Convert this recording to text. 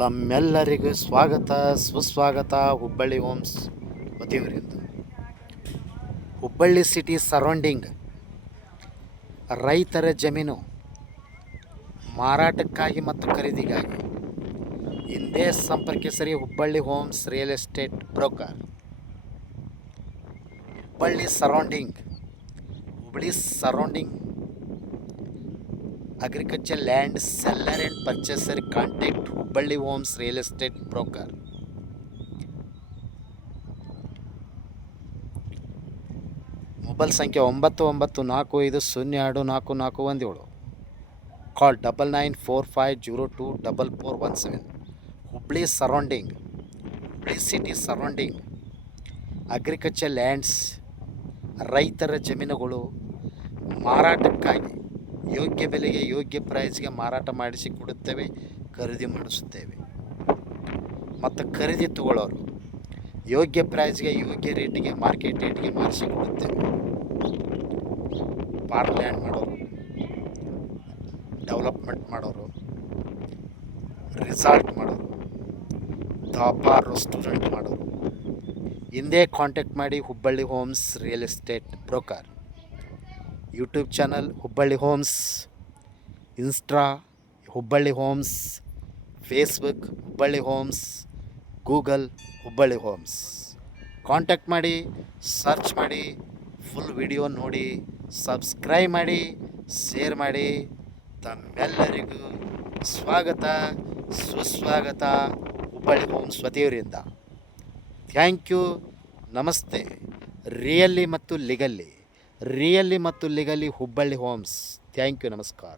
ತಮ್ಮೆಲ್ಲರಿಗೂ ಸ್ವಾಗತ ಸುಸ್ವಾಗತ ಹುಬ್ಬಳ್ಳಿ ಹೋಮ್ಸ್ ವತಿಯವರಿಂದ. ಹುಬ್ಬಳ್ಳಿ ಸಿಟಿ ಸರೌಂಡಿಂಗ್ ರೈತರ ಜಮೀನು ಮಾರಾಟಕ್ಕಾಗಿ ಮತ್ತು ಖರೀದಿಗಾಗಿ ಹಿಂದೆ ಸಂಪರ್ಕಿಸಿರಿ. Hubballi Homes real estate broker. Hubballi surrounding agriculture land seller and purchaser contact Hubbಳ್ಳಿ Homes Real Estate Broker. Mobile ಸಂಖ್ಯೆ 9945024417. Call 9945024417. Hubballi city surrounding agriculture lands ರೈತರ ಜಮೀನುಗಳು ಮಾರಾಟಕ್ಕಾಗಿ ಯೋಗ್ಯ ಬೆಲೆಗೆ ಯೋಗ್ಯ ಪ್ರೈಸ್ಗೆ ಮಾರಾಟ ಮಾಡಿಸಿ ಕೊಡುತ್ತೇವೆ, ಖರೀದಿ ಮಾಡಿಸುತ್ತೇವೆ. ಮತ್ತು ಖರೀದಿ ತಗೊಳ್ಳೋರು ಯೋಗ್ಯ ಪ್ರೈಸ್ಗೆ ಯೋಗ್ಯ ರೇಟಿಗೆ ಮಾರ್ಕೆಟ್ ರೇಟಿಗೆ ಮಾರಿಸಿ ಕೊಡುತ್ತೇವೆ. ಪಾರ್ಲ್ಯಾಂಡ್ ಮಾಡೋರು, ಡೆವಲಪ್ಮೆಂಟ್ ಮಾಡೋರು, ರಿಸಾರ್ಟ್ ಮಾಡೋರು, ಧಾಬಾ ರೆಸ್ಟೋರೆಂಟ್ ಮಾಡೋರು ಹಿಂದೆ ಕಾಂಟ್ಯಾಕ್ಟ್ ಮಾಡಿ. Hubballi Homes real estate broker. YouTube channel Hubballi Homes, Insta Hubballi Homes, Facebook Hubballi Homes, Google Hubballi Homes. Contact ಮಾಡಿ, ಸರ್ಚ್ ಮಾಡಿ, ಫುಲ್ ವಿಡಿಯೋ ನೋಡಿ, ಸಬ್ಸ್ಕ್ರೈಬ್ ಮಾಡಿ, ಶೇರ್ ಮಾಡಿ. ತಮ್ಮೆಲ್ಲರಿಗೂ ಸ್ವಾಗತ ಸುಸ್ವಾಗತ ಹುಬ್ಬಳ್ಳಿ ಹೋಮ್ಸ್ ವತಿಯವರಿಂದ. ಥ್ಯಾಂಕ್ ಯು, ನಮಸ್ತೆ. ರಿಯಲಿ ಮತ್ತು legally Hubballi Homes. Thank you, ನಮಸ್ಕಾರ.